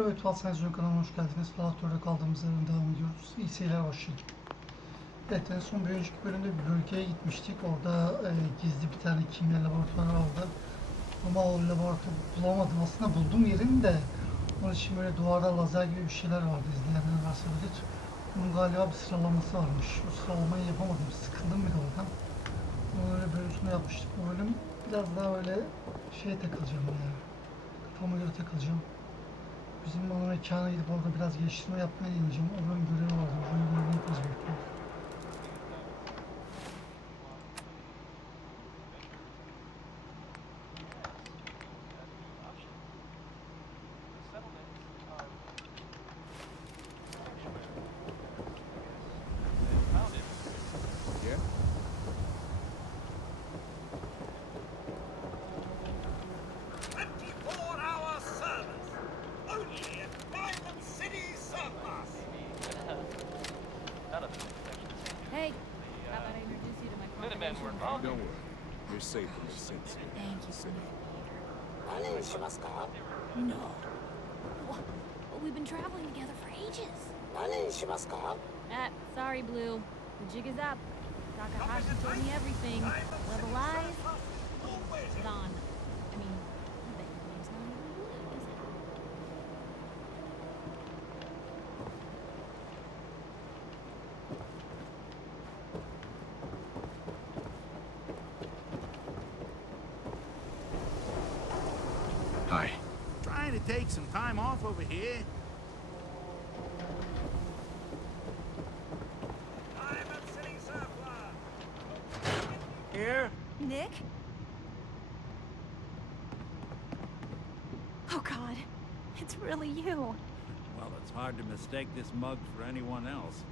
Evet, ALSENYAZ Oyun kanalına hoş geldiniz. Reaktörde kaldığımız yerden devam ediyoruz. İyi seyirler, başlayalım. Evet, en son bir önceki bölümde bir bölgeye gitmiştik. Orada gizli bir tane kimya laboratuvarı vardı. Ama o laboratuvarı bulamadım. Aslında buldum yerini de. Onun için böyle duvarda lazer gibi bir şeyler vardı. İzleyenler varsa bilir. Bunun galiba bir sıralaması varmış. O sıralamayı yapamadım. Sıkıldım bir de oradan. Onu öyle bölümünü yapmıştık. Bu bölüm biraz daha öyle takılacağım ya. Kafama göre takılacağım. Bizim ana mekana gidip orada biraz geliştirme yapmaya deneyeceğim. Oranın görevi vardı. Oranın görevini yaparız belki. Hey, how about I introduce you to my confidential Don't worry. You're safe from the sense. Thank you, City. No. What? But we've been traveling together for ages. 何にしますか? Sorry, Blue. The jig is up. Takahashi told me everything. Level eyes, gone. I mean, I bet your name's not even Blue, is it? Hi. Trying to take some time off over here. Here? Nick? Oh God, it's really you. Well, it's hard to mistake this mug for anyone else.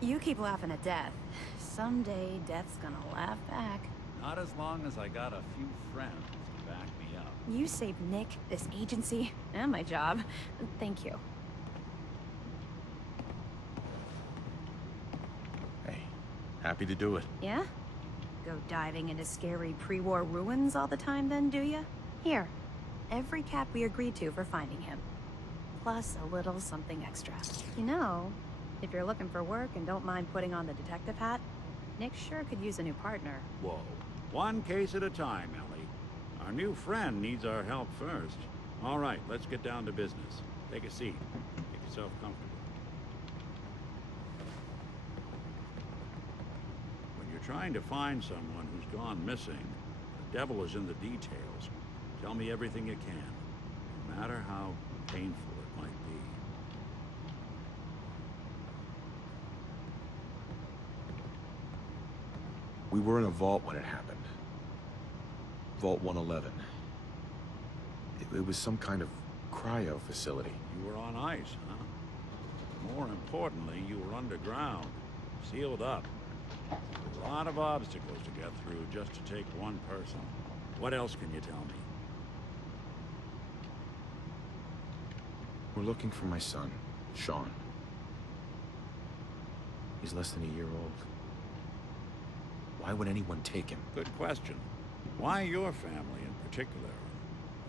You keep laughing at death. Someday death's gonna laugh back. Not as long as I got a few friends to back me up. You saved Nick, this agency, and my job. Thank you. Hey, happy to do it. Yeah? Go diving into scary pre-war ruins all the time then, do ya? Here, every cap we agreed to for finding him. Plus a little something extra. You know, if you're looking for work and don't mind putting on the detective hat, Nick sure could use a new partner. Whoa. One case at a time, Ellie. Our new friend needs our help first. All right, let's get down to business. Take a seat. Make yourself comfortable. When you're trying to find someone who's gone missing, the devil is in the details. Tell me everything you can, no matter how painful it might be. We were in a vault when it happened. Vault 111. It was some kind of cryo facility. You were on ice, huh? More importantly, you were underground, sealed up. A lot of obstacles to get through just to take one person. What else can you tell me? We're looking for my son, Sean. He's less than a year old. Why would anyone take him? Good question. Why your family in particular?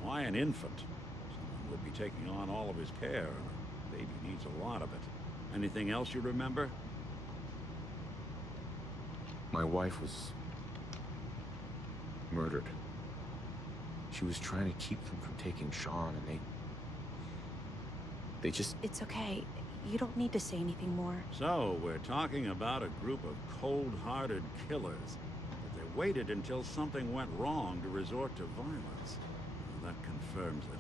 Why an infant? Someone would be taking on all of his care. A baby needs a lot of it. Anything else you remember? My wife was murdered. She was trying to keep them from taking Sean, and they just... It's okay. You don't need to say anything more. So, we're talking about a group of cold-hearted killers. But they waited until something went wrong to resort to violence. Well, that confirms it.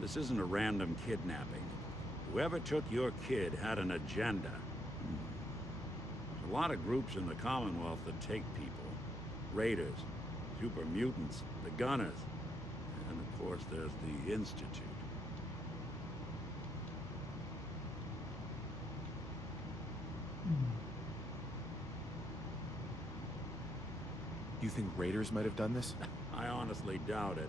This isn't a random kidnapping. Whoever took your kid had an agenda. There's a lot of groups in the Commonwealth that take people. Raiders, super mutants, the gunners, and of course there's the Institute. You think raiders might have done this? I honestly doubt it.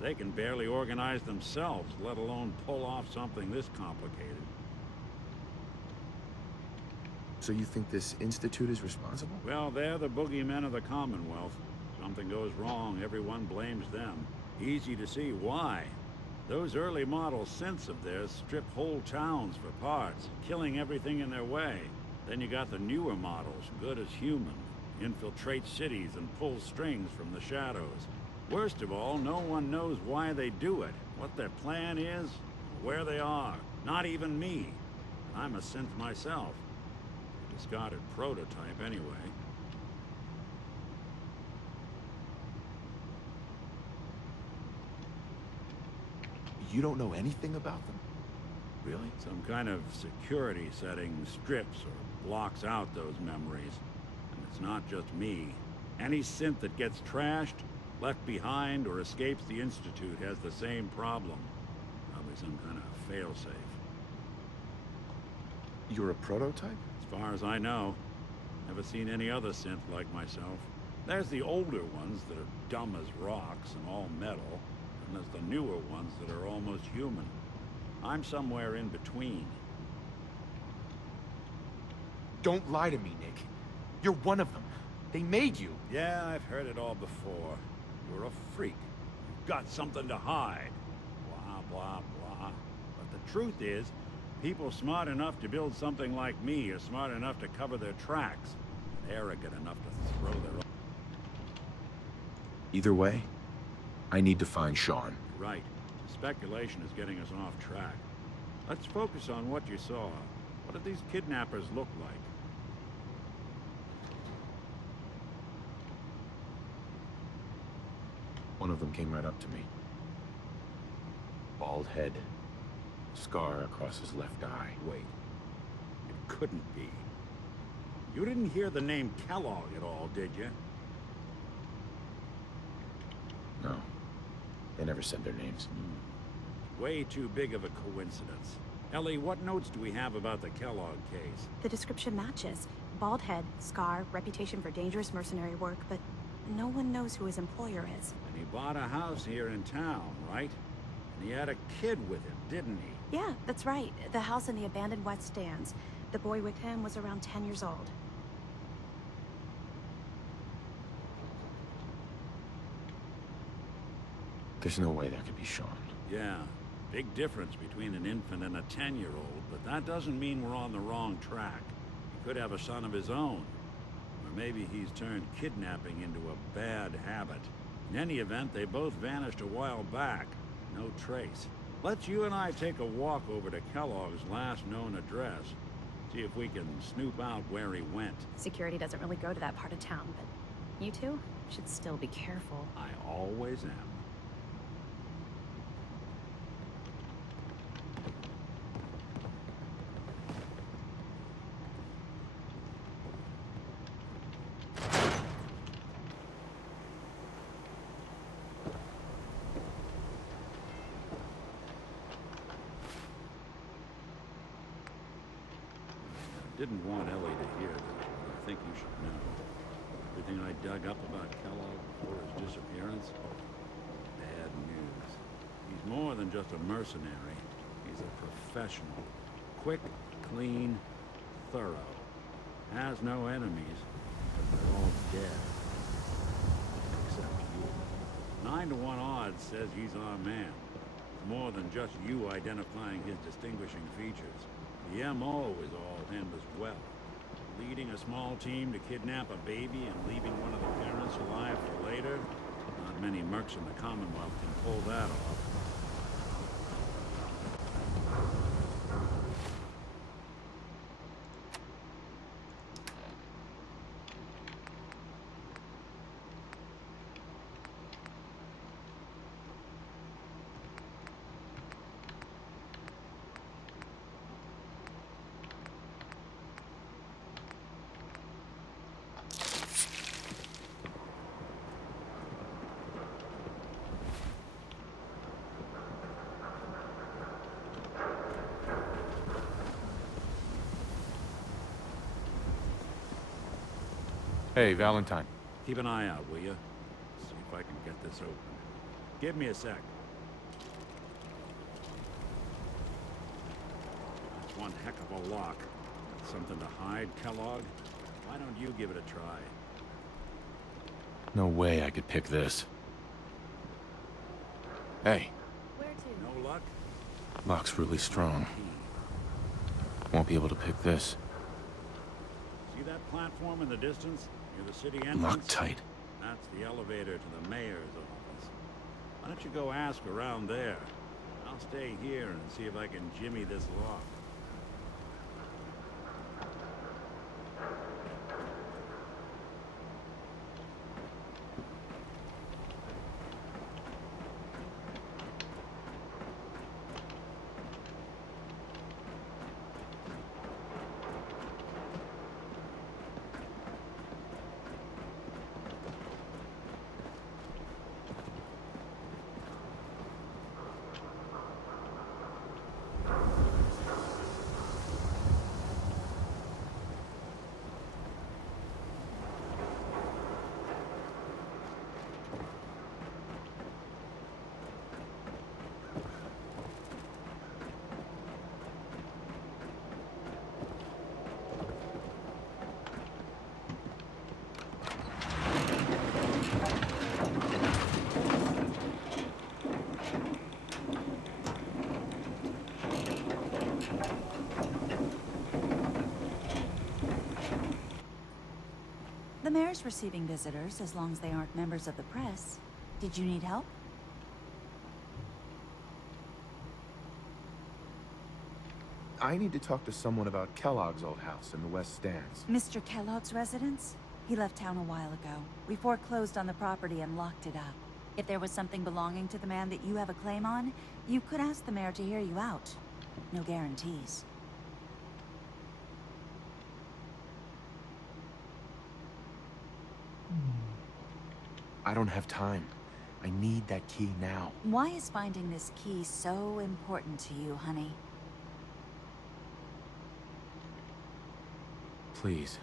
They can barely organize themselves, let alone pull off something this complicated. So you think this institute is responsible? Well, they're the boogeymen of the Commonwealth. Something goes wrong, everyone blames them. Easy to see why. Those early model synths of theirs strip whole towns for parts, killing everything in their way. Then you got the newer models, good as human, infiltrate cities and pull strings from the shadows. Worst of all, no one knows why they do it, what their plan is, where they are. Not even me. I'm a synth myself. A discarded prototype anyway. You don't know anything about them? Really? Some kind of security setting strips or blocks out those memories. And it's not just me. Any synth that gets trashed, left behind, or escapes the Institute has the same problem. Probably some kind of failsafe. You're a prototype? As far as I know, never seen any other synth like myself. There's the older ones that are dumb as rocks and all metal, and there's the newer ones that are almost human. I'm somewhere in between. Don't lie to me, Nick. You're one of them. They made you. Yeah, I've heard it all before. You're a freak. You've got something to hide. Blah, blah, blah. But the truth is, people smart enough to build something like me are smart enough to cover their tracks, and arrogant enough to throw their own. Either way, I need to find Sean. Right. Speculation is getting us off track. Let's focus on what you saw. What did these kidnappers look like? One of them came right up to me. Bald head. Scar across his left eye. Wait. It couldn't be. You didn't hear the name Kellogg at all, did you? No. They never said their names. Way too big of a coincidence. Ellie, what notes do we have about the Kellogg case? The description matches. Bald head, scar, reputation for dangerous mercenary work, but no one knows who his employer is. And he bought a house here in town, right? And he had a kid with him, didn't he? Yeah, that's right. The house in the abandoned West Stands. The boy with him was around 10 years old. There's no way that could be Sean. Yeah, big difference between an infant and a 10-year-old, but that doesn't mean we're on the wrong track. He could have a son of his own. Or maybe he's turned kidnapping into a bad habit. In any event, they both vanished a while back. No trace. Let's you and I take a walk over to Kellogg's last known address. See if we can snoop out where he went. Security doesn't really go to that part of town, but you two should still be careful. I always am. Didn't want Ellie to hear this, but I think you should know. Everything I dug up about Kellogg before his disappearance, bad news. He's more than just a mercenary. He's a professional. Quick, clean, thorough. Has no enemies, but they're all dead. Except you. 9 to 1 odds says he's our man. More than just you identifying his distinguishing features. The MO is all him as well. Leading a small team to kidnap a baby and leaving one of the parents alive for later? Not many mercs in the Commonwealth can pull that off. Hey, Valentine. Keep an eye out, will you? See if I can get this open. Give me a sec. That's one heck of a lock. Something to hide, Kellogg? Why don't you give it a try? No way I could pick this. Hey, Where to? No luck? Lock's really strong. Won't be able to pick this. See that platform in the distance near the city entrance? Locked tight. That's the elevator to the mayor's office. Why don't you go ask around there? I'll stay here and see if I can jimmy this lock. The mayor's receiving visitors as long as they aren't members of the press. Did you need help? I need to talk to someone about Kellogg's old house in the West Stands. Mr. Kellogg's residence? He left town a while ago. We foreclosed on the property and locked it up. If there was something belonging to the man that you have a claim on, you could ask the mayor to hear you out. No guarantees. I don't have time. I need that key now. Why is finding this key so important to you, honey? Please.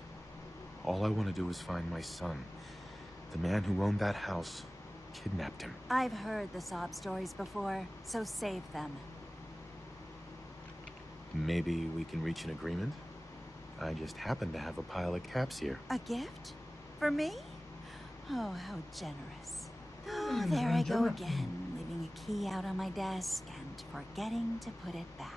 All I want to do is find my son. The man who owned that house kidnapped him. I've heard the sob stories before, so save them. Maybe we can reach an agreement? I just happen to have a pile of caps here. A gift? For me? Oh, how generous. Oh, Hmm, there I go generous. again, leaving a key out on my desk and forgetting to put it back.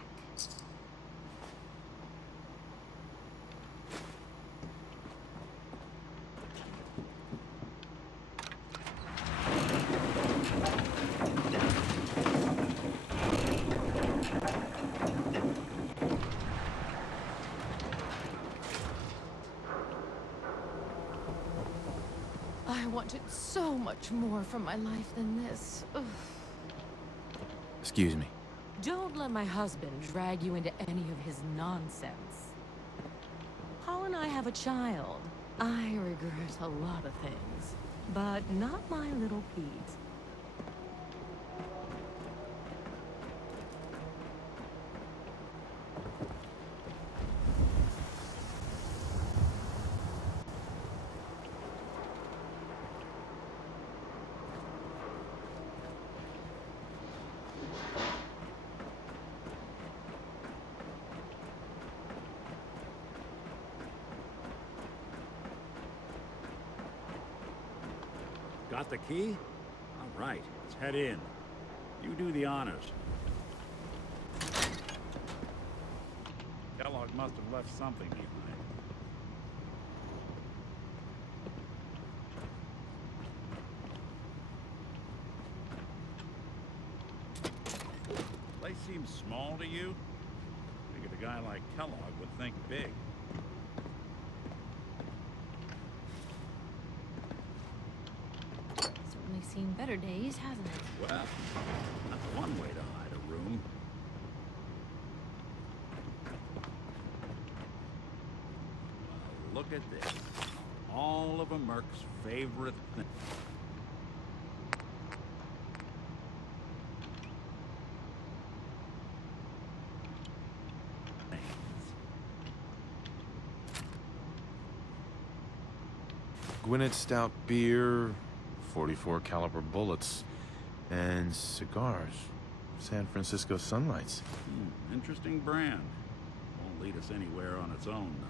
I wanted so much more from my life than this. Ugh. Excuse me. Don't let my husband drag you into any of his nonsense. Paul and I have a child. I regret a lot of things, but not my little Pete. Got the key? All right, let's head in. You do the honors. Kellogg must have left something behind. Place seems small to you? Figured a guy like Kellogg would think big. Certainly seen better days, hasn't it? Well, that's one way to hide a room. Well, look at this. All of a Merc's favorite thing. Gwinnett Stout beer, 44 caliber bullets, and cigars. San Francisco Sunlights. Interesting brand. Won't lead us anywhere on its own, though.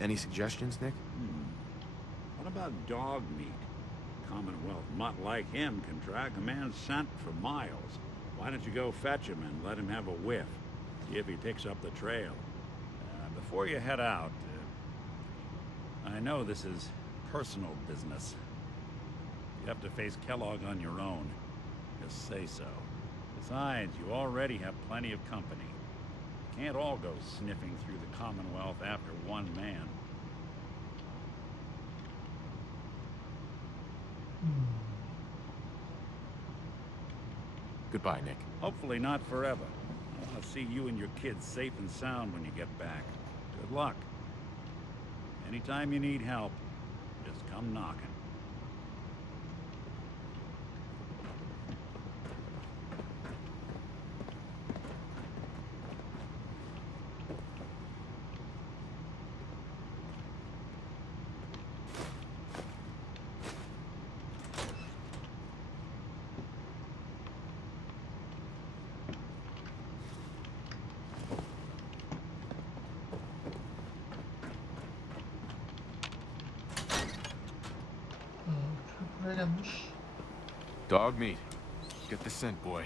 Any suggestions, Nick? What about dog meat? Commonwealth mutt like him can drag a man's scent for miles. Why don't you go fetch him and let him have a whiff? See if he picks up the trail. Before you head out, I know this is personal business. You have to face Kellogg on your own. Just say so. Besides, you already have plenty of company. You can't all go sniffing through the Commonwealth after one man. Goodbye, Nick. Hopefully not forever. I want to see you and your kids safe and sound when you get back. Good luck. Anytime you need help, just come knocking. Buraya gelmiş. Dog meat. Get the scent, boy.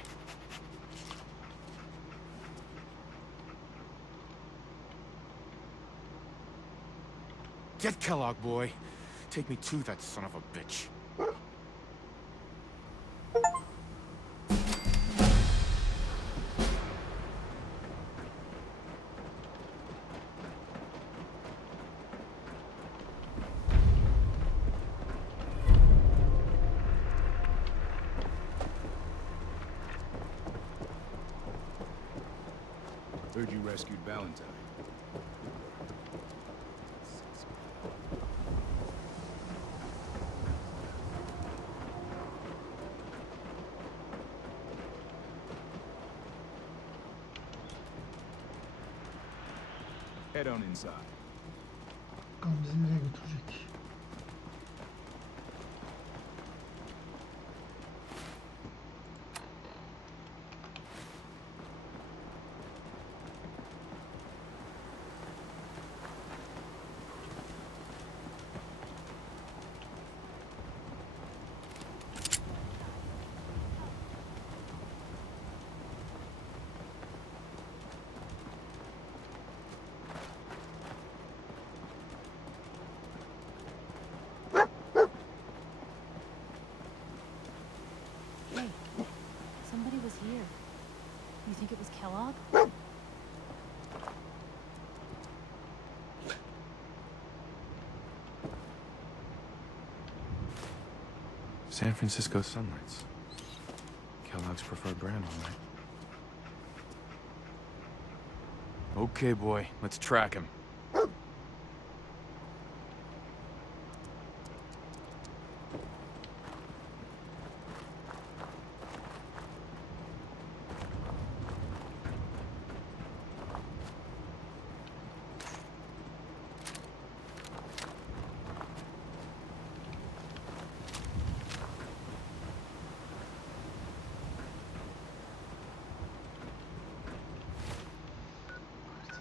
Get Kellogg, boy. Take me to that son of a bitch. Heard you rescued Valentine. Head on inside. Bakalım bizi nereye götürecek. Somebody was here. You think it was Kellogg? San Francisco Sunlights. Kellogg's preferred brand, all right. Okay, boy, let's track him.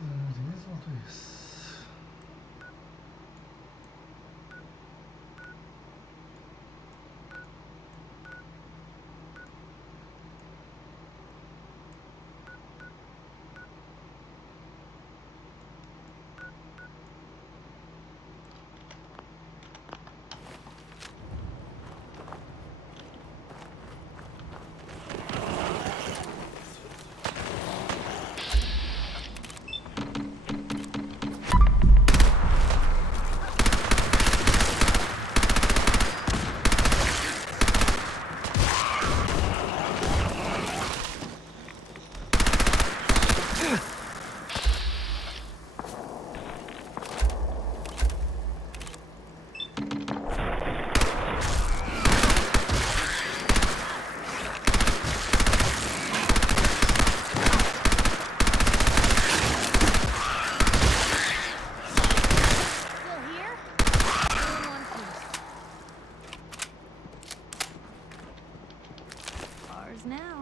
Neredeyiz? Oradayız. Still here? All in one piece. Ours now.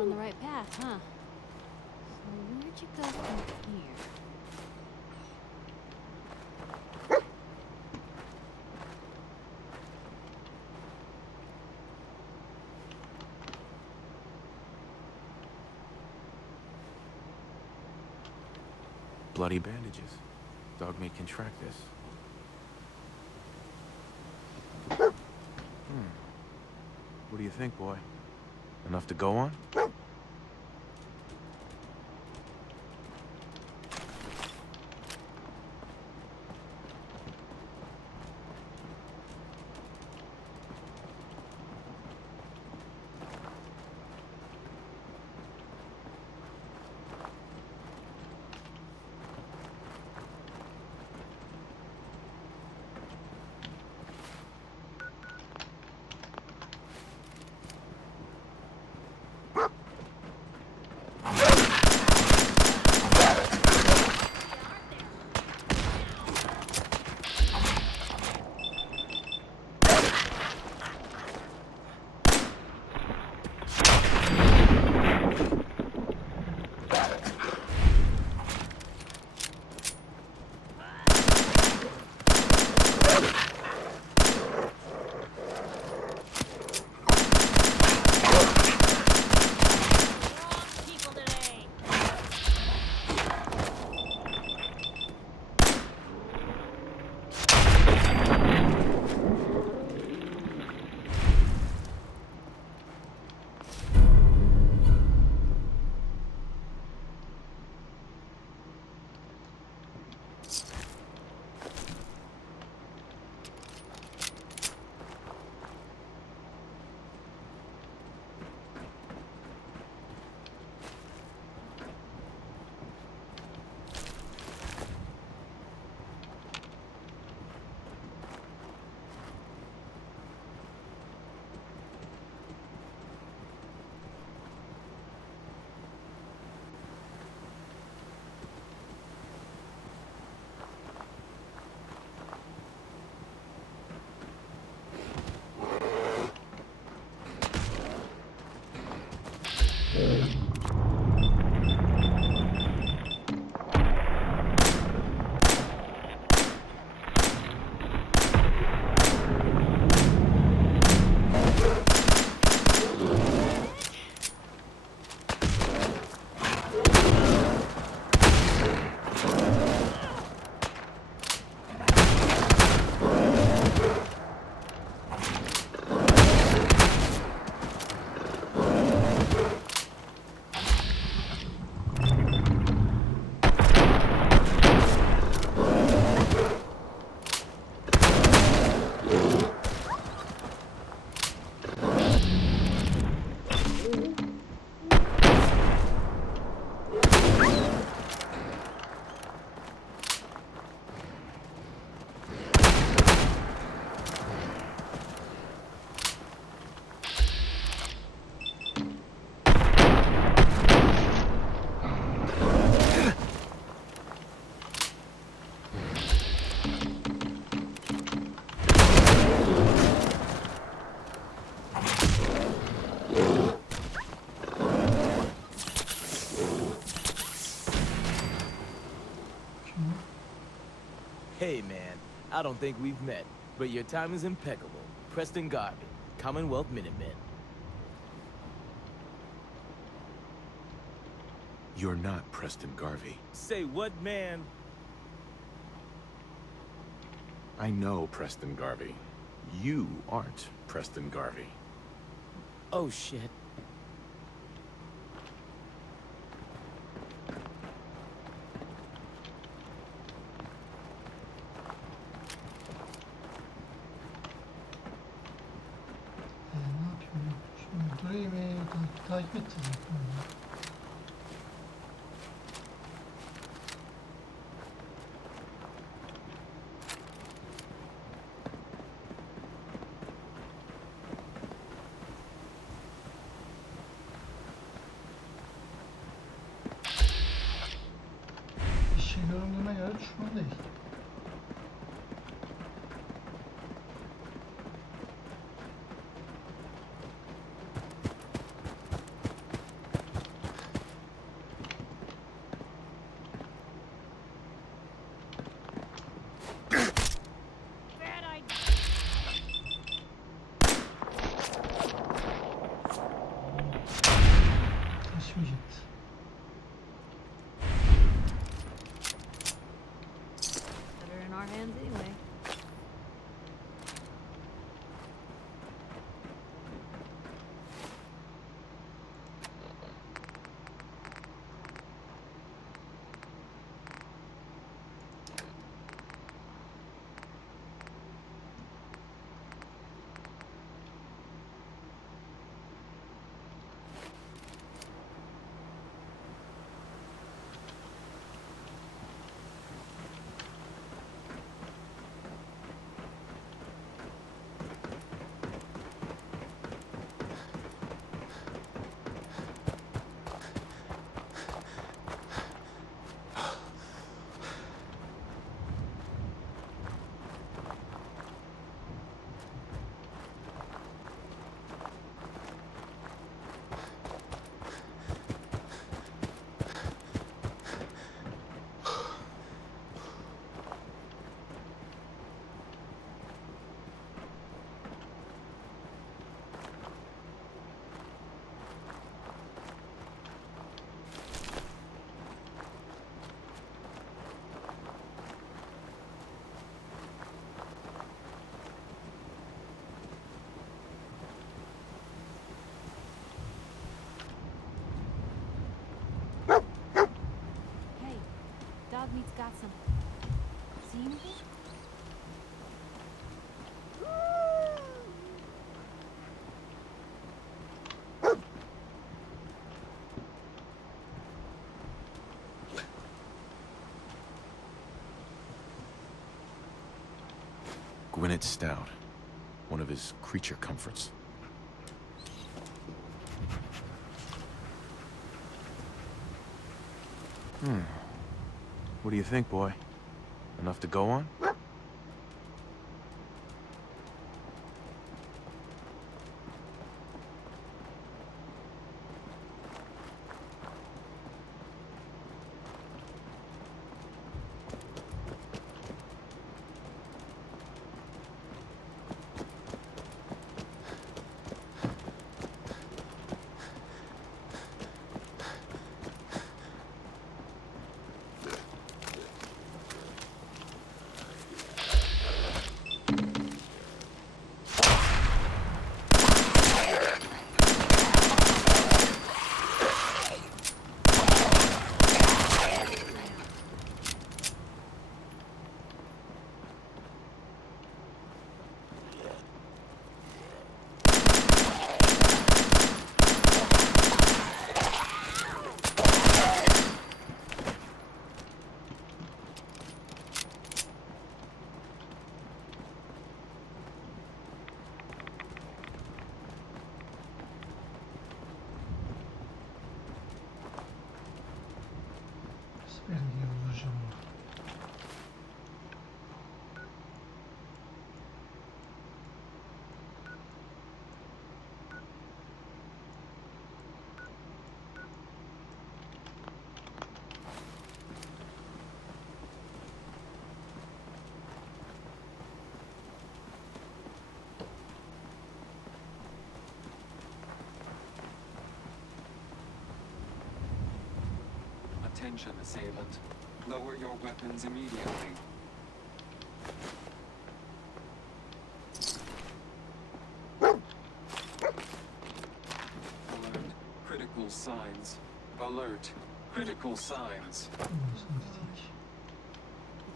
we're on the right path, huh? So where'd you go from here? Bloody bandages. Dogmeat can track this. What do you think, boy? Enough to go on? Hey, man, I don't think we've met, but your time is impeccable. Preston Garvey, Commonwealth Minutemen. You're not Preston Garvey. Say what, man? I know Preston Garvey. You aren't Preston Garvey. Oh, shit. Ne yapıyorum? Şimdi durayım takip edeceğiz. Bir şey göründüğüne göre düşman değil. tutmayacaktı. Better in our hands anyway. Hey, dog meat's got some. See anything? Gwyneth Stout, one of his creature comforts. What do you think, boy? Enough to go on? Belki olacağım. Attention, assailant. Lower your weapons immediately. Alert. Critical signs. Alert. Critical signs. You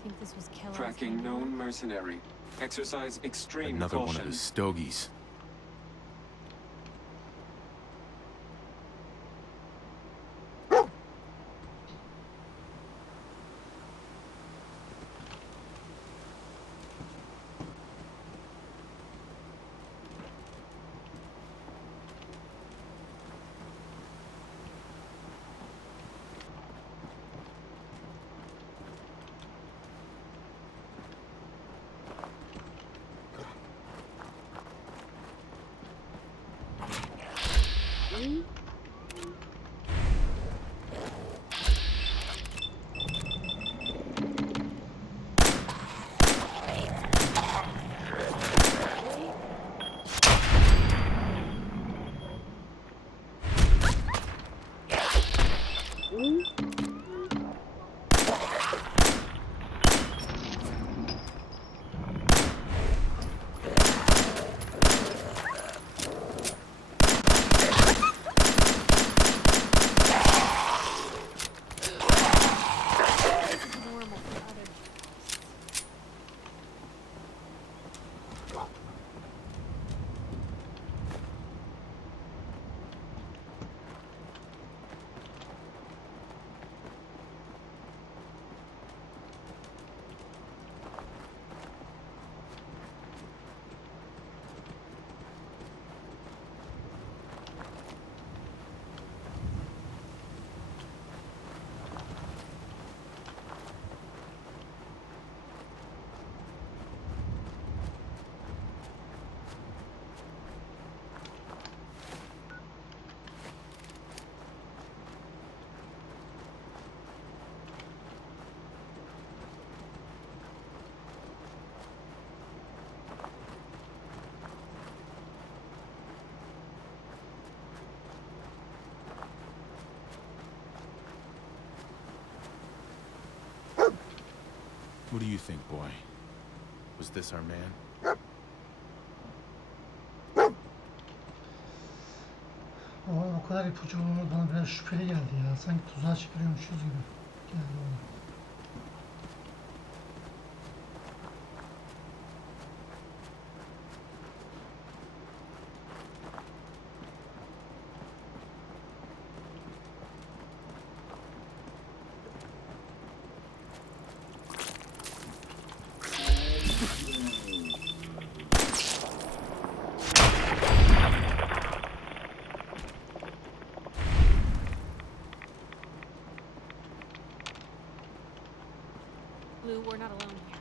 think this was Kellogg's Tracking handiwork? known mercenary. Exercise extreme Another one of caution. his stogies. What do you think, boy? Was this our man? Ama o kadar ipucu olmadı, bana biraz şüpheli geldi ya. Sanki tuzağa çeviriyormuşuz gibi geldi bana. Blue, we're not alone here.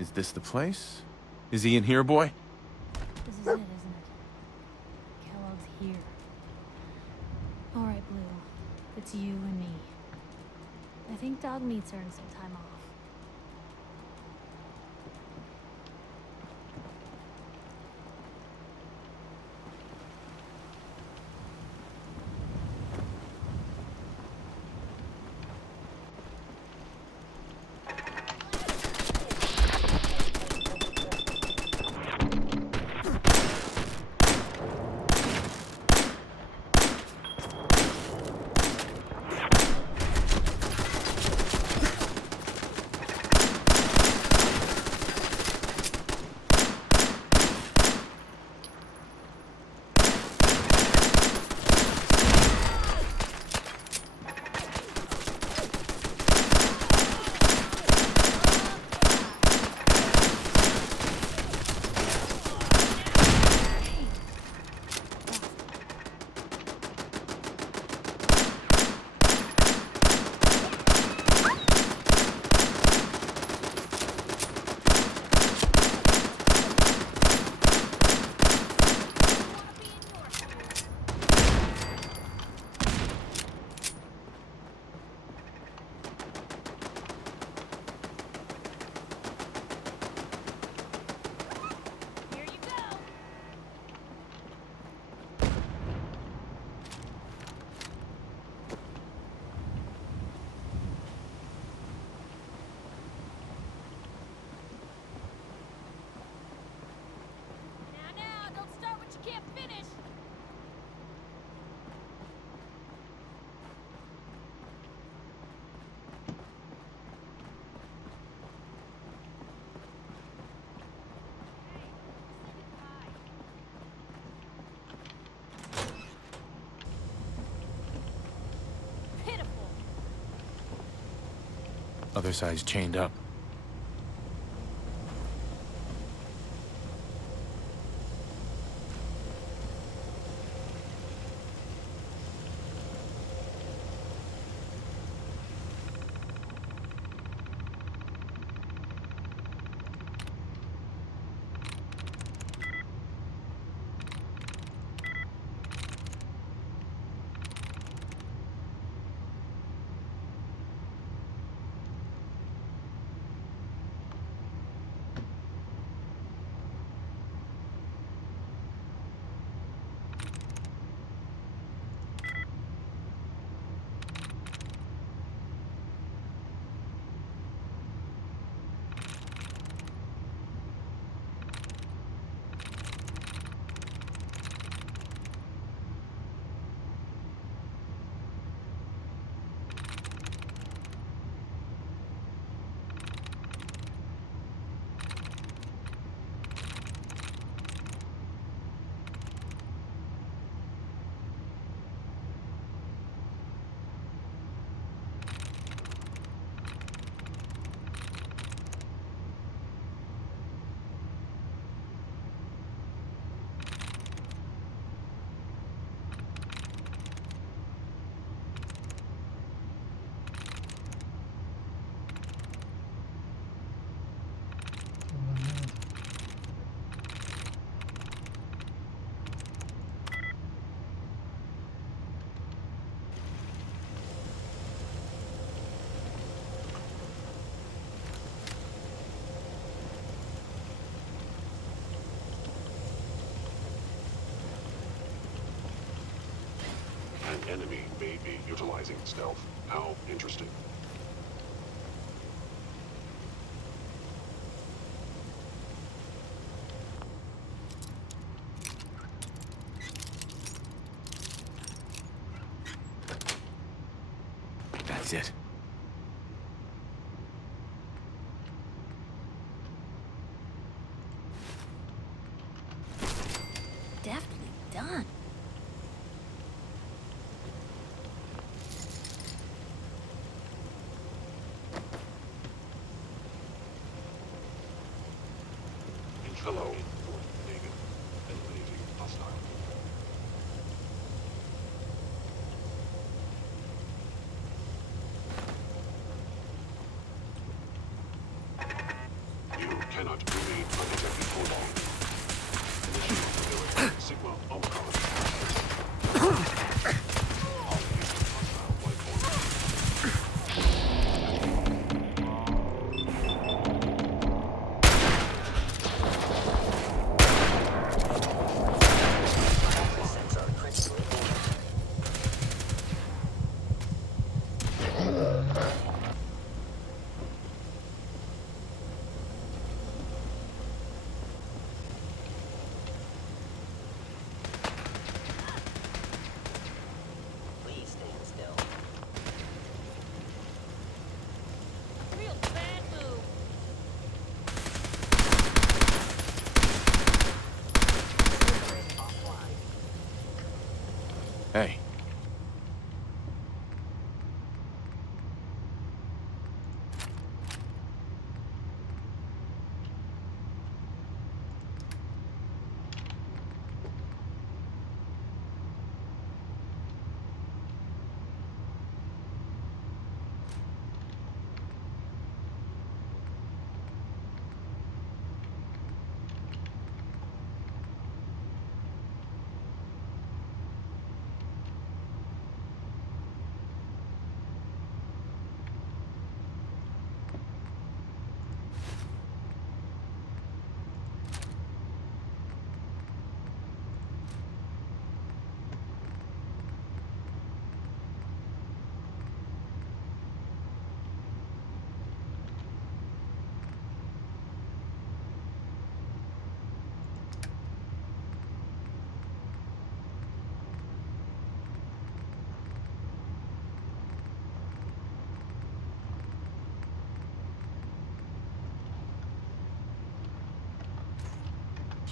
Is this the place? Is he in here, boy? This is it, isn't it? Kellogg's here. All right, Blue. It's you and me. I think dog meat's earned some time off. Other side's chained up. Utilizing stealth. How interesting. That's it. Deftly done. Hello, David. Eliminating hostile. You cannot remain undetected for long. Initiate direct Sigma Omicron. Hostile life form. Please stand still. Real bad move. Offline. Hey.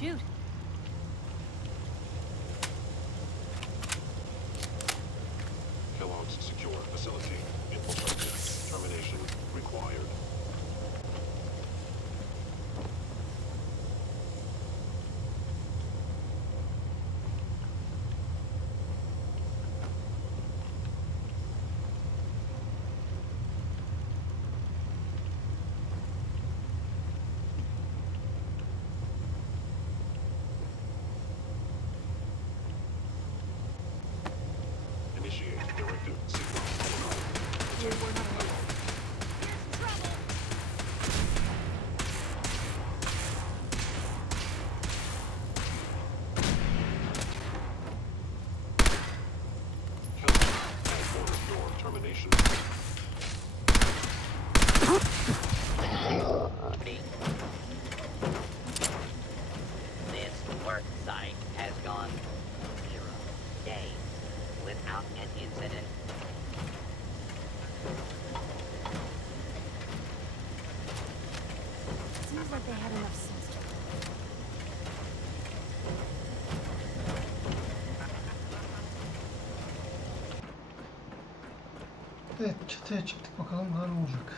Shoot. Kellogg's secure facility. Infiltrated. Termination required. Initiate directive Sigma Omicron. Kellogg has ordered your termination. This work site has gone 0 days without an incident. Seems like they had enough sense to. Evet, çatıya çıktık, bakalım neler olacak.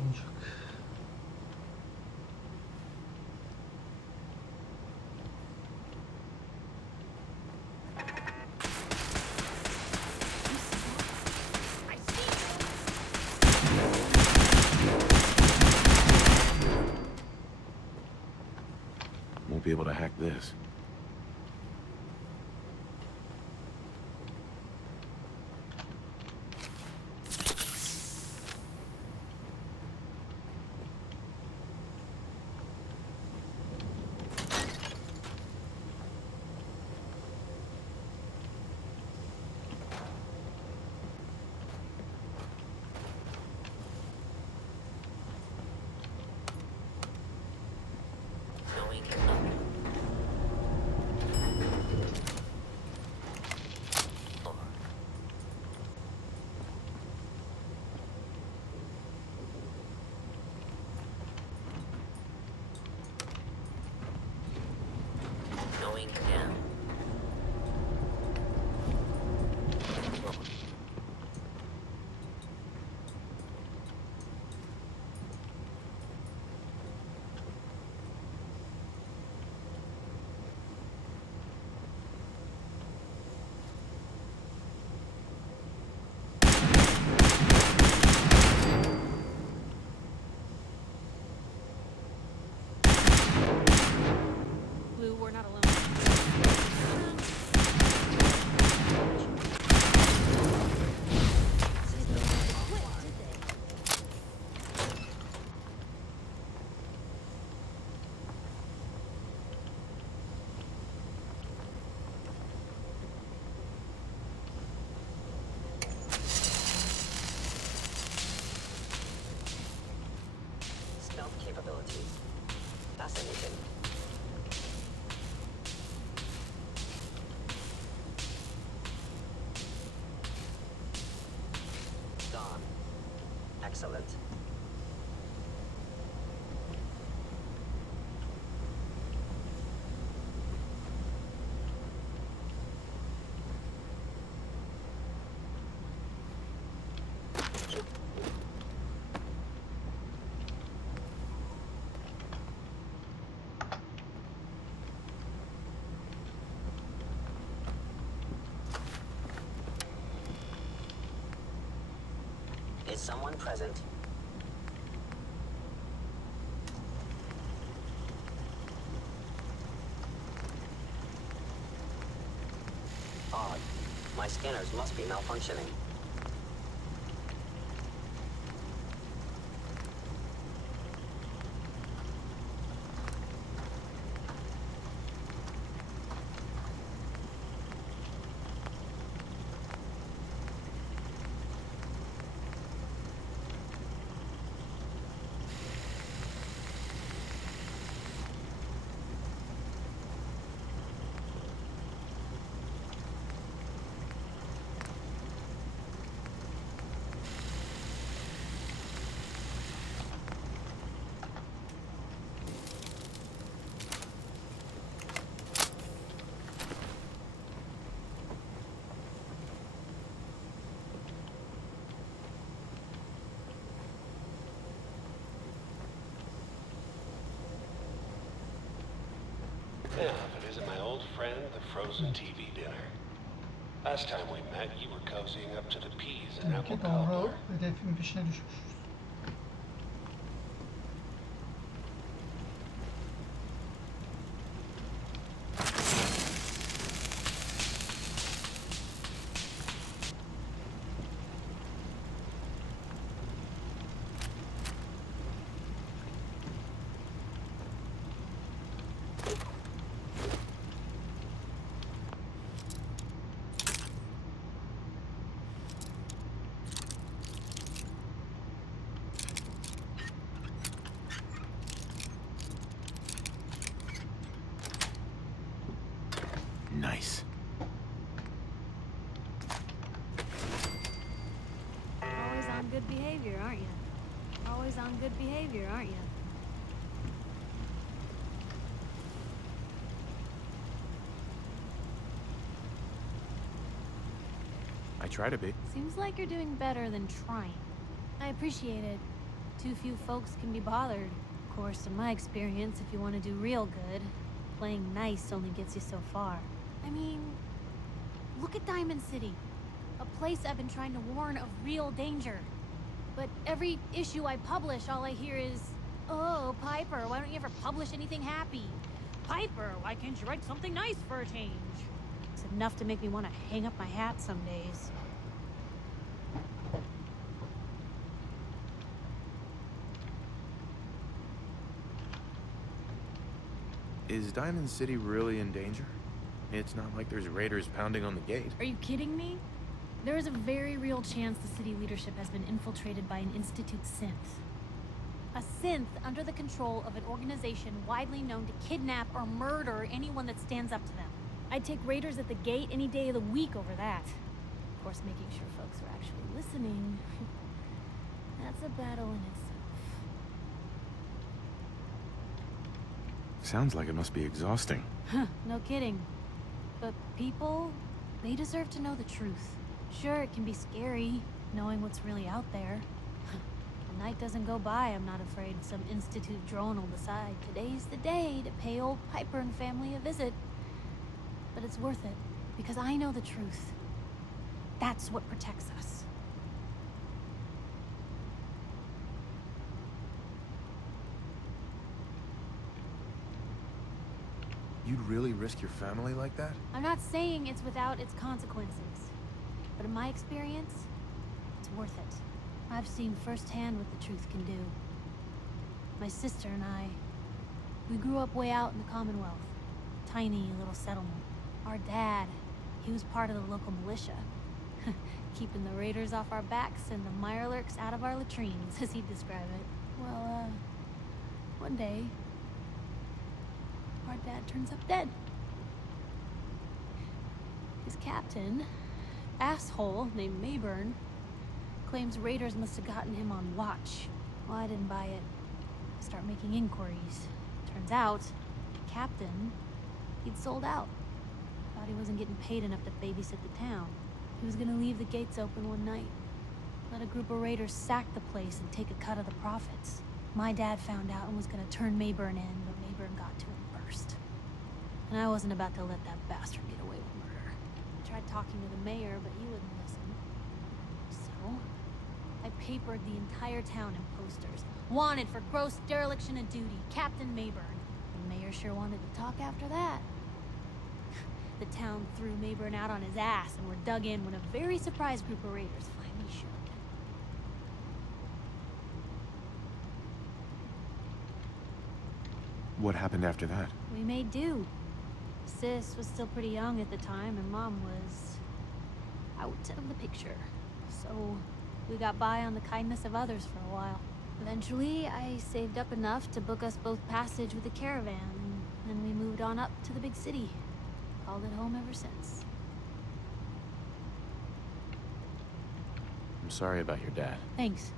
olacak. Won't be able to hack this. Going up. Four. Going down. Lower. Blue, we're not alone. Stealth capability. Fascinating. Gone. Excellent. Is someone present? Odd. My scanners must be malfunctioning. Yeah, if it isn't my old friend, the frozen TV dinner. Last time we met, you were cozying up to the peas and Demek apple ki doğru cobbler. hedefin peşine düşmüşüz. Nice. Always on good behavior, aren't you? Always on good behavior, aren't you? I try to be. Seems like you're doing better than trying. I appreciate it, too few folks can be bothered. Of course, in my experience, if you want to do real good, playing nice only gets you so far. I mean, look at Diamond City. A place I've been trying to warn of real danger. But every issue I publish, all I hear is, "Oh, Piper, why don't you ever publish anything happy? Piper, why can't you write something nice for a change?" It's enough to make me want to hang up my hat some days. Is Diamond City really in danger? It's not like there's raiders pounding on the gate. Are you kidding me? There is a very real chance the city leadership has been infiltrated by an Institute synth. A synth under the control of an organization widely known to kidnap or murder anyone that stands up to them. I'd take raiders at the gate any day of the week over that. Of course, making sure folks are actually listening. That's a battle in itself. Sounds like it must be exhausting. No kidding. But people, they deserve to know the truth. Sure, it can be scary, knowing what's really out there. A night doesn't go by, I'm not afraid some Institute drone will decide today's the day to pay old Piper and family a visit. But it's worth it, because I know the truth. That's what protects us. You'd really risk your family like that? I'm not saying it's without its consequences, but in my experience, it's worth it. I've seen firsthand what the truth can do. My sister and I, we grew up way out in the Commonwealth, tiny little settlement. Our dad, he was part of the local militia, keeping the raiders off our backs and the mirelurks out of our latrines, as he'd describe it. Well, one day, our dad turns up dead. His captain, asshole named Mayburn, claims raiders must have gotten him on watch. Well, I didn't buy it. I start making inquiries. Turns out, the captain, he'd sold out. Thought he wasn't getting paid enough to babysit the town. He was gonna leave the gates open one night. Let a group of raiders sack the place and take a cut of the profits. My dad found out and was gonna turn Mayburn in, but Mayburn got to him first. And I wasn't about to let that bastard get away with murder. I tried talking to the mayor, but he wouldn't listen. So, I papered the entire town in posters. Wanted for gross dereliction of duty, Captain Mayburn. The mayor sure wanted to talk after that. The town threw Mayburn out on his ass and were dug in when a very surprised group of raiders finally showed. What happened after that? We made do. Sis was still pretty young at the time, and Mom was out of the picture. So we got by on the kindness of others for a while. Eventually, I saved up enough to book us both passage with a caravan, and then we moved on up to the big city. Called it home ever since. I'm sorry about your dad. Thanks.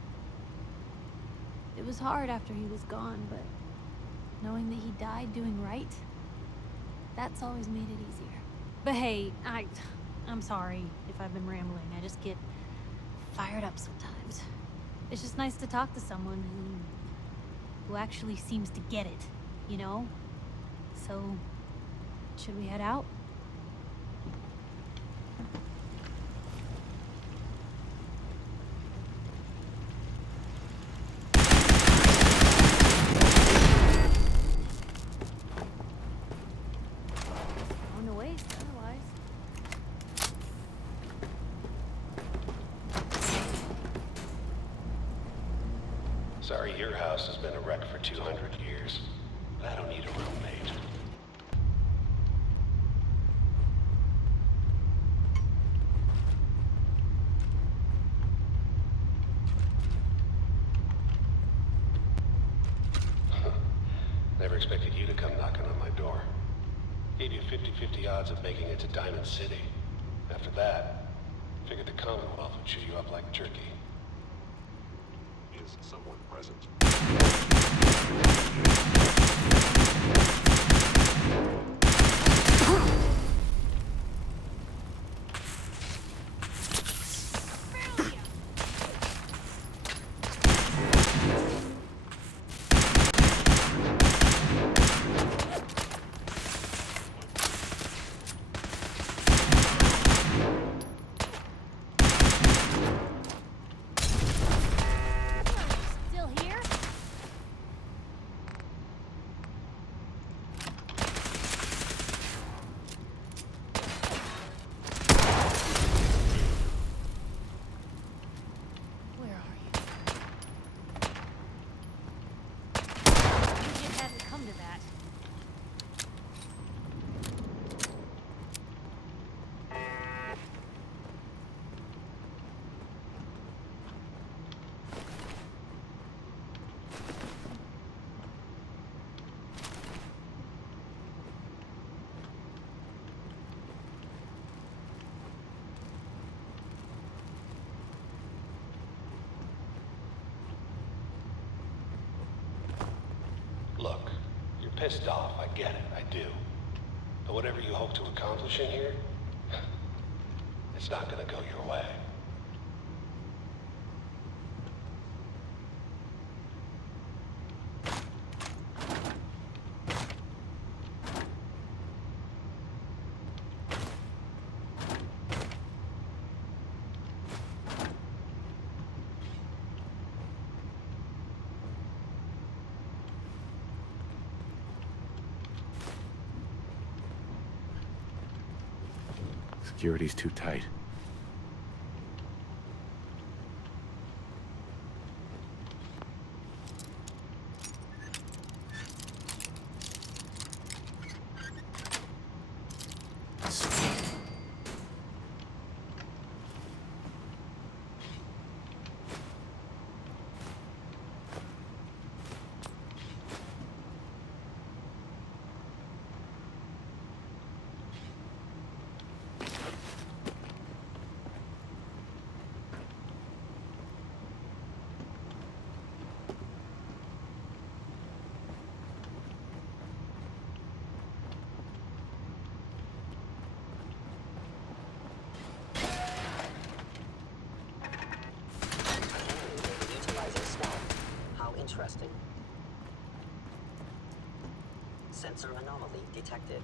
It was hard after he was gone, but knowing that he died doing right, that's always made it easier. But hey, I'm sorry if I've been rambling. I just get fired up sometimes. It's just nice to talk to someone who actually seems to get it, you know? So, should we head out? On the waste, otherwise. Sorry, your house has been a wreck for 200 years. But I don't need a roommate. Never expected you to come knocking on my door. Gave you 50-50 odds of making it to Diamond City. After that, figured the Commonwealth would chew you up like jerky. Is someone present? pissed off, I get it, I do. But whatever you hope to accomplish in here, it's not gonna go your way. Security's too tight. Interesting. Sensor anomaly detected.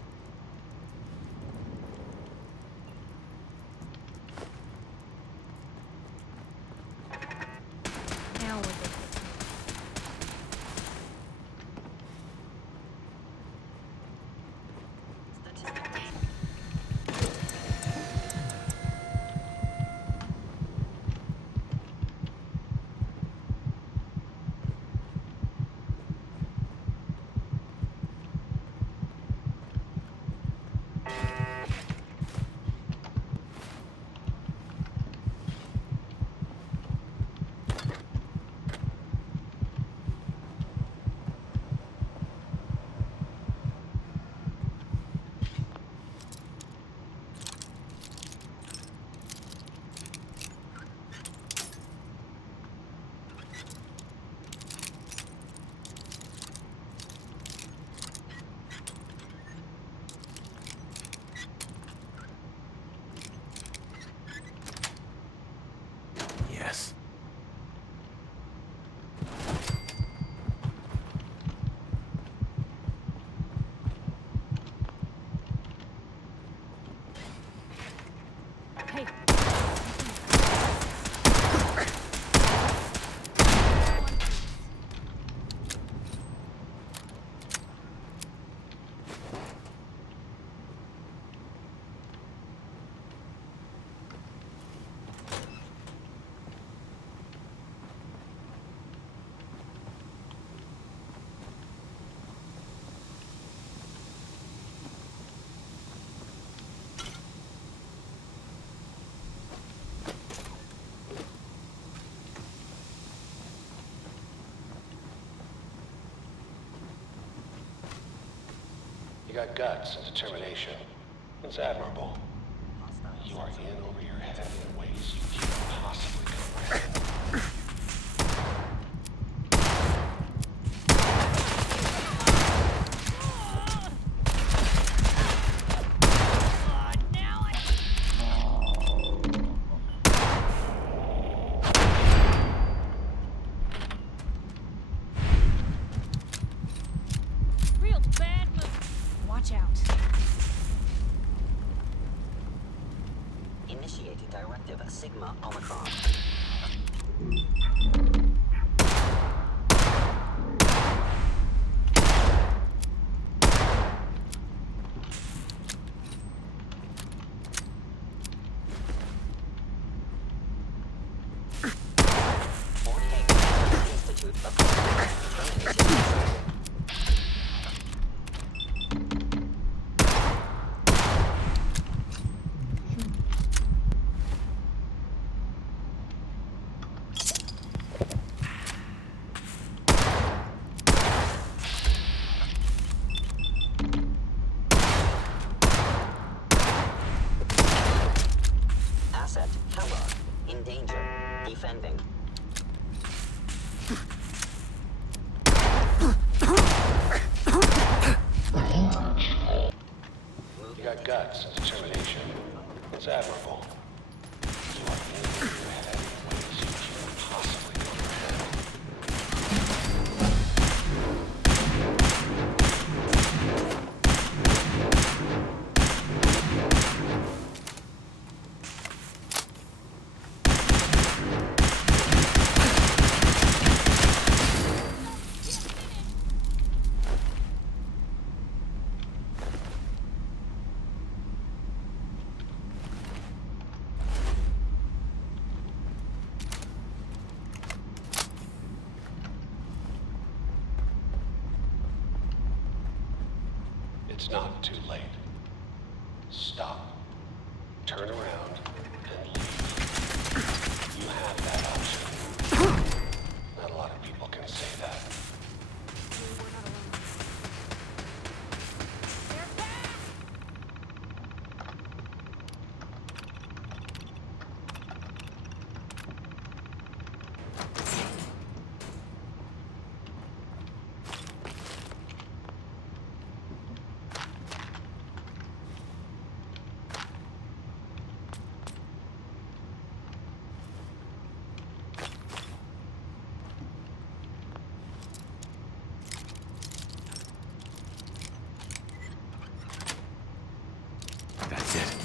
Now with it. Yes. Hey. You got guts and determination. It's admirable. You are in over your head in ways you can't possibly comprehend. Real bad move. Watch out. Initiated directive Sigma Omicron. Institute of Termination. guts and determination. It's admirable. You are moving your head in ways you can't possibly comprehend. It's not too late. Stop, turn around, and leave. You have that option. Not a lot of people can say that. That's it.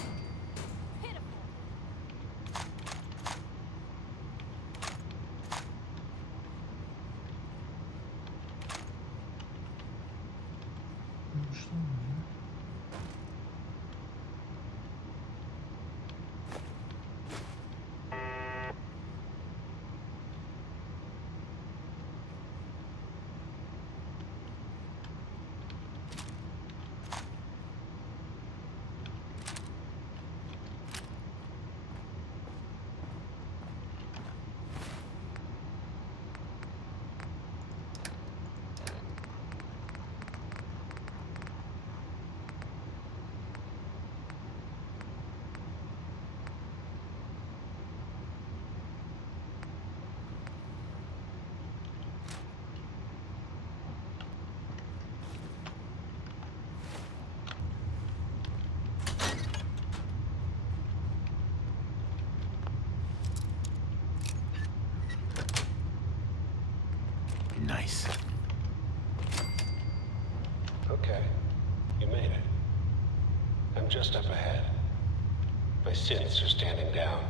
Nice. Okay, you made it. I'm just up ahead. My sins are standing down.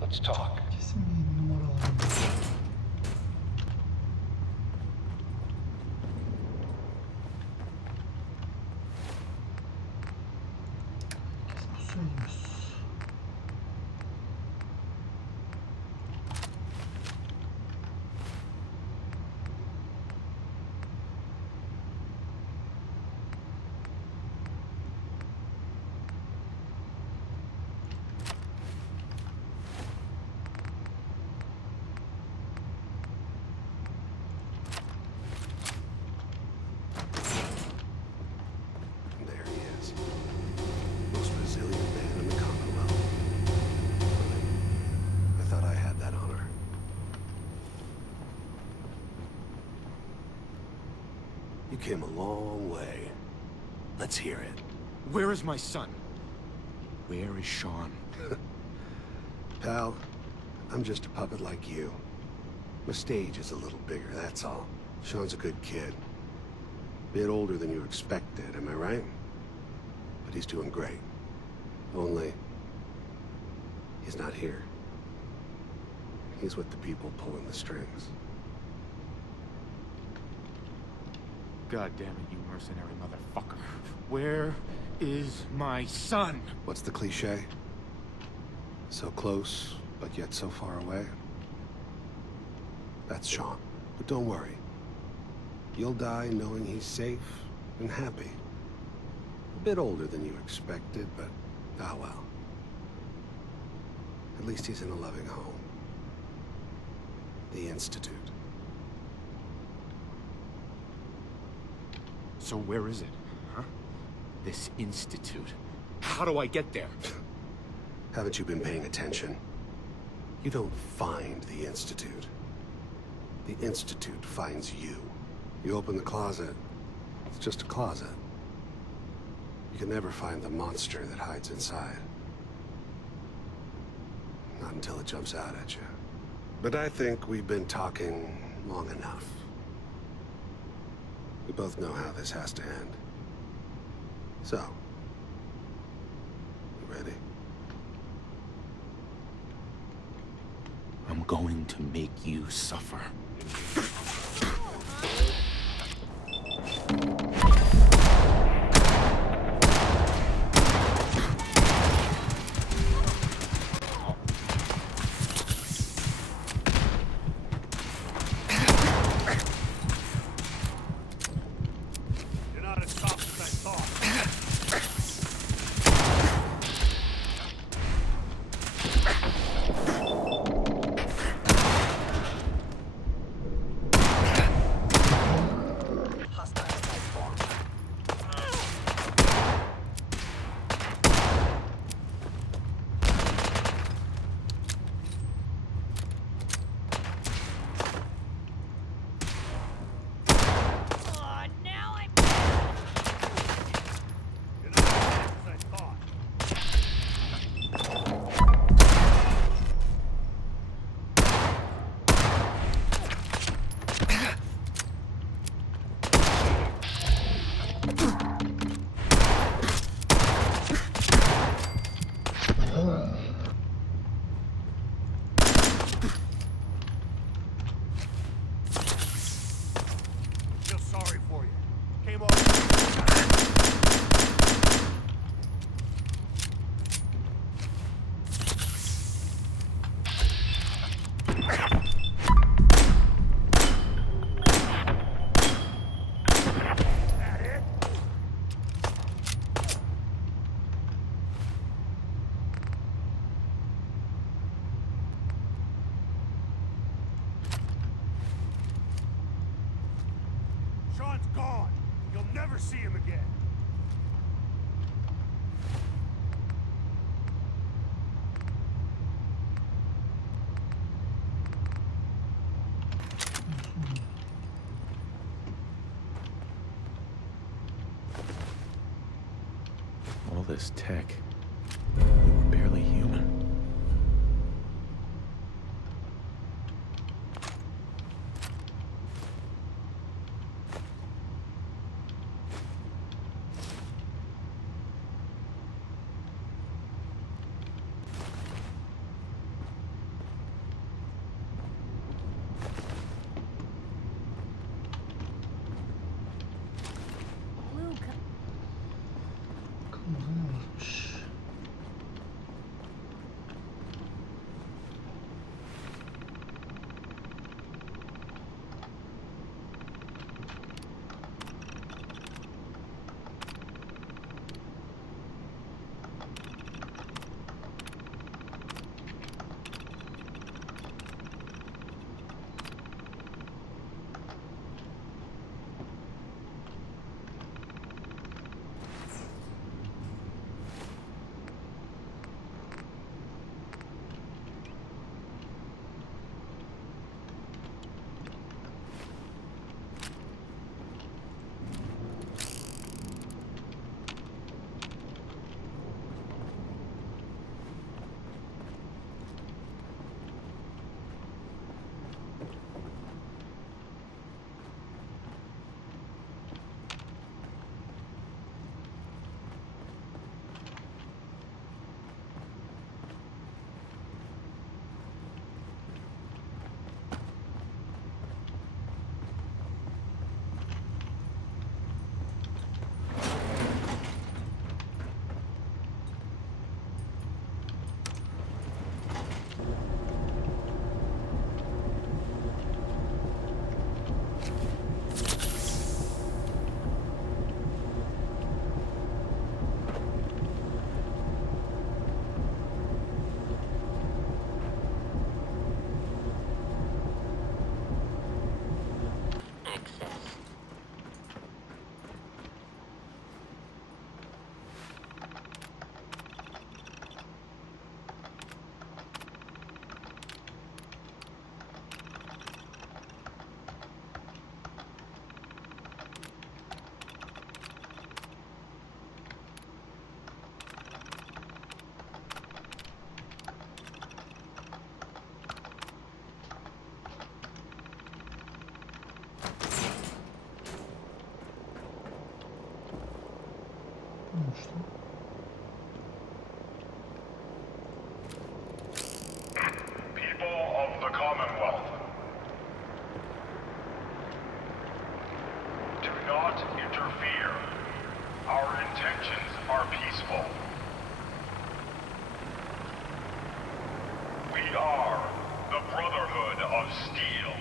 Let's talk. Kesin bir numara var. Pusuymuş. There he is. Most resilient man in the Commonwealth. I thought I had that honor. You came a long way. Let's hear it. Where is my son? Where is Sean? Pal, I'm just a puppet like you. My stage is a little bigger, that's all. Sean's a good kid. Bit older than you expected, am I right? But he's doing great. Only, he's not here. He's with the people pulling the strings. God damn it, you mercenary motherfucker. Where is my son? What's the cliche? So close, but yet so far away? That's Sean. But don't worry. You'll die knowing he's safe and happy. A bit older than you expected, but ah well. At least he's in a loving home. The Institute. So where is it, huh? This institute. How do I get there? Haven't you been paying attention? You don't find the Institute. The Institute finds you. You open the closet, it's just a closet. You can never find the monster that hides inside. Not until it jumps out at you. But I think we've been talking long enough. We both know how this has to end. So, you ready? I'm going to make you suffer. See him again. All this tech. We were barely human. Kırmızı ne varmış? of steel.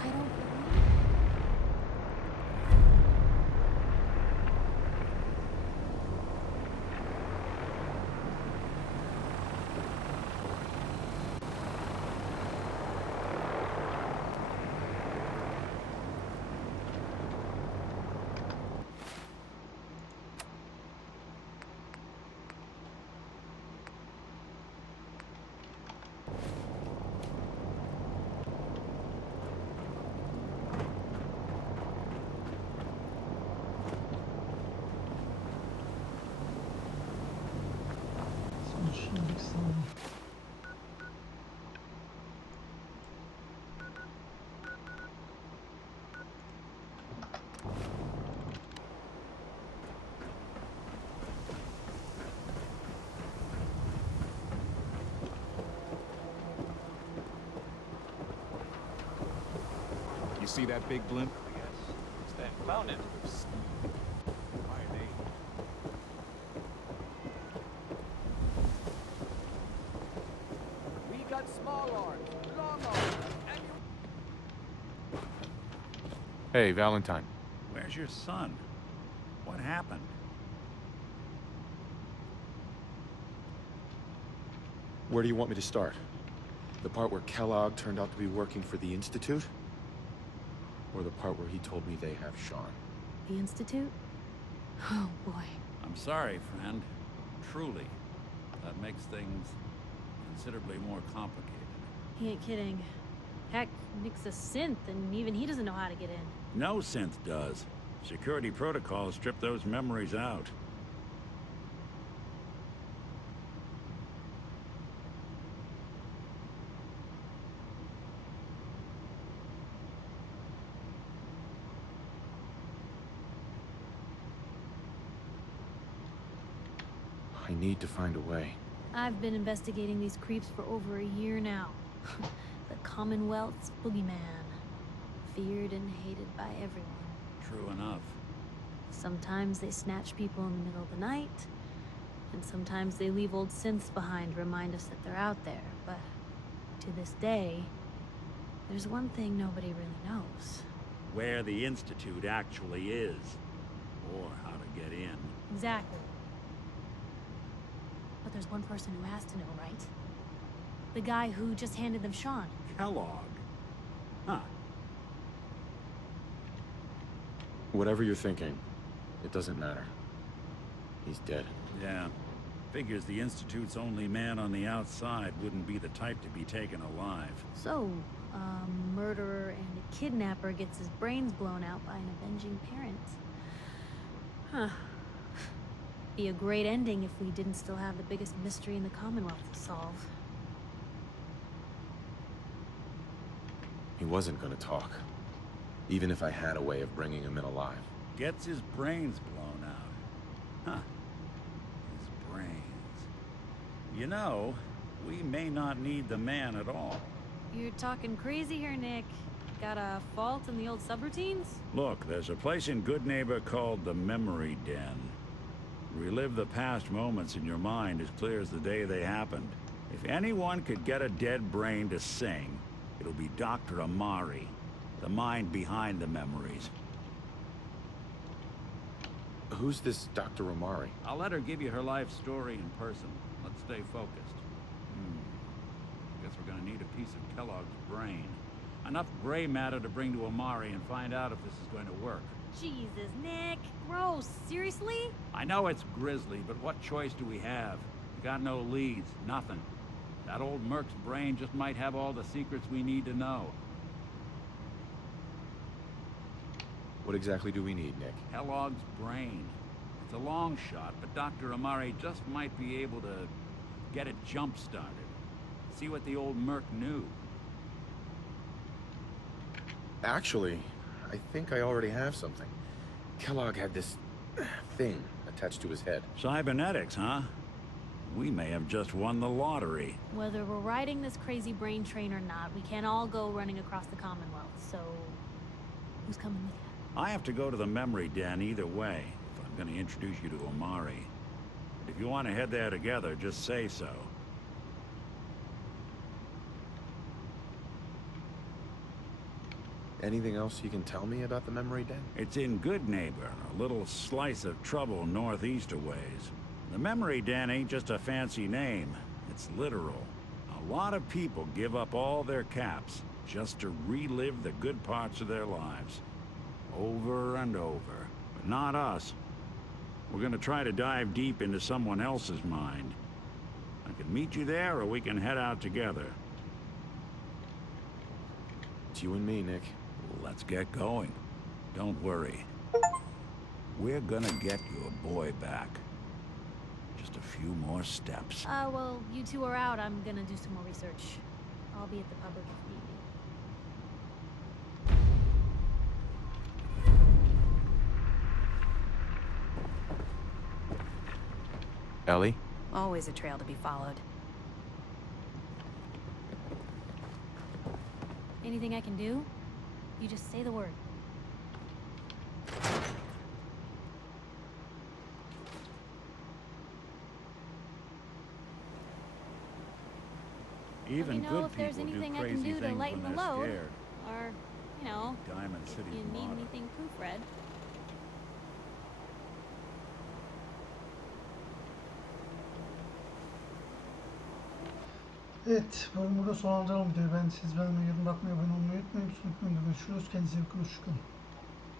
I don't believe. Şimdilik sağlam. You see that big blimp? Yes. It's that mountain. Why are they? We got small arms, long arms, and you... Hey, Valentine. Where's your son? What happened? Where do you want me to start? The part where Kellogg turned out to be working for the Institute? Or the part where he told me they have Sean? The Institute? Oh boy. I'm sorry, friend. Truly. That makes things considerably more complicated. He ain't kidding. Heck, Nick's a synth, and even he doesn't know how to get in. No synth does. Security protocols strip those memories out. I need to find a way. I've been investigating these creeps for over a year now. The Commonwealth's boogeyman. Feared and hated by everyone. True enough. Sometimes they snatch people in the middle of the night, and sometimes they leave old synths behind to remind us that they're out there. But to this day, there's one thing nobody really knows. Where the Institute actually is. Or how to get in. Exactly. But there's one person who has to know, right? The guy who just handed them Sean. Kellogg. Huh. Whatever you're thinking, it doesn't matter. He's dead. Yeah. Figures the Institute's only man on the outside wouldn't be the type to be taken alive. So, a murderer and a kidnapper gets his brains blown out by an avenging parent. Huh. Be a great ending if we didn't still have the biggest mystery in the Commonwealth to solve. He wasn't gonna talk. Even if I had a way of bringing him in alive. Gets his brains blown out. Huh. His brains. You know, we may not need the man at all. You're talking crazy here, Nick. Got a fault in the old subroutines? Look, there's a place in Good Neighbor called the Memory Den. Relive the past moments in your mind as clear as the day they happened. If anyone could get a dead brain to sing, it'll be Dr. Amari, the mind behind the memories. Who's this Dr. Amari? I'll let her give you her life story in person. Let's stay focused. Guess we're gonna need a piece of Kellogg's brain. Enough gray matter to bring to Amari and find out if this is going to work. Jesus, Nick. Gross. Seriously? I know it's grisly, but what choice do we have? We got no leads, nothing. That old Merc's brain just might have all the secrets we need to know. What exactly do we need, Nick? Kellogg's brain. It's a long shot, but Dr. Amari just might be able to get it jump-started. See what the old Merc knew. Actually, I think I already have something. Kellogg had this thing attached to his head. Cybernetics, huh? We may have just won the lottery. Whether we're riding this crazy brain train or not, we can't all go running across the Commonwealth, so... who's coming with you? I have to go to the memory den either way. If I'm going to introduce you to Omari. If you want to head there together, just say so. Anything else you can tell me about the memory den? It's in Good Neighbor, a little slice of trouble northeast a ways. The memory den ain't just a fancy name, it's literal. A lot of people give up all their caps just to relive the good parts of their lives. Over and over. But not us. We're gonna try to dive deep into someone else's mind. I can meet you there, or we can head out together. It's you and me, Nick. Let's get going. Don't worry. We're gonna get your boy back. Just a few more steps. Well, you two are out. I'm gonna do some more research. I'll be at the public if need be. Ellie? Always a trail to be followed. Anything I can do? You just say the word. Even Let me know good if there's people do anything I can crazy do to things lighten when the they're load. scared. Or, you know, Diamond City's you need motto. anything proofread. Evet, bölümü burada sonlandıralım videoyu. Ben siz beğenmeyi, yorum bırakmayı, abone olmayı unutmayın. Görüşürüz. Kendinize iyi bakın. Hoşçakalın.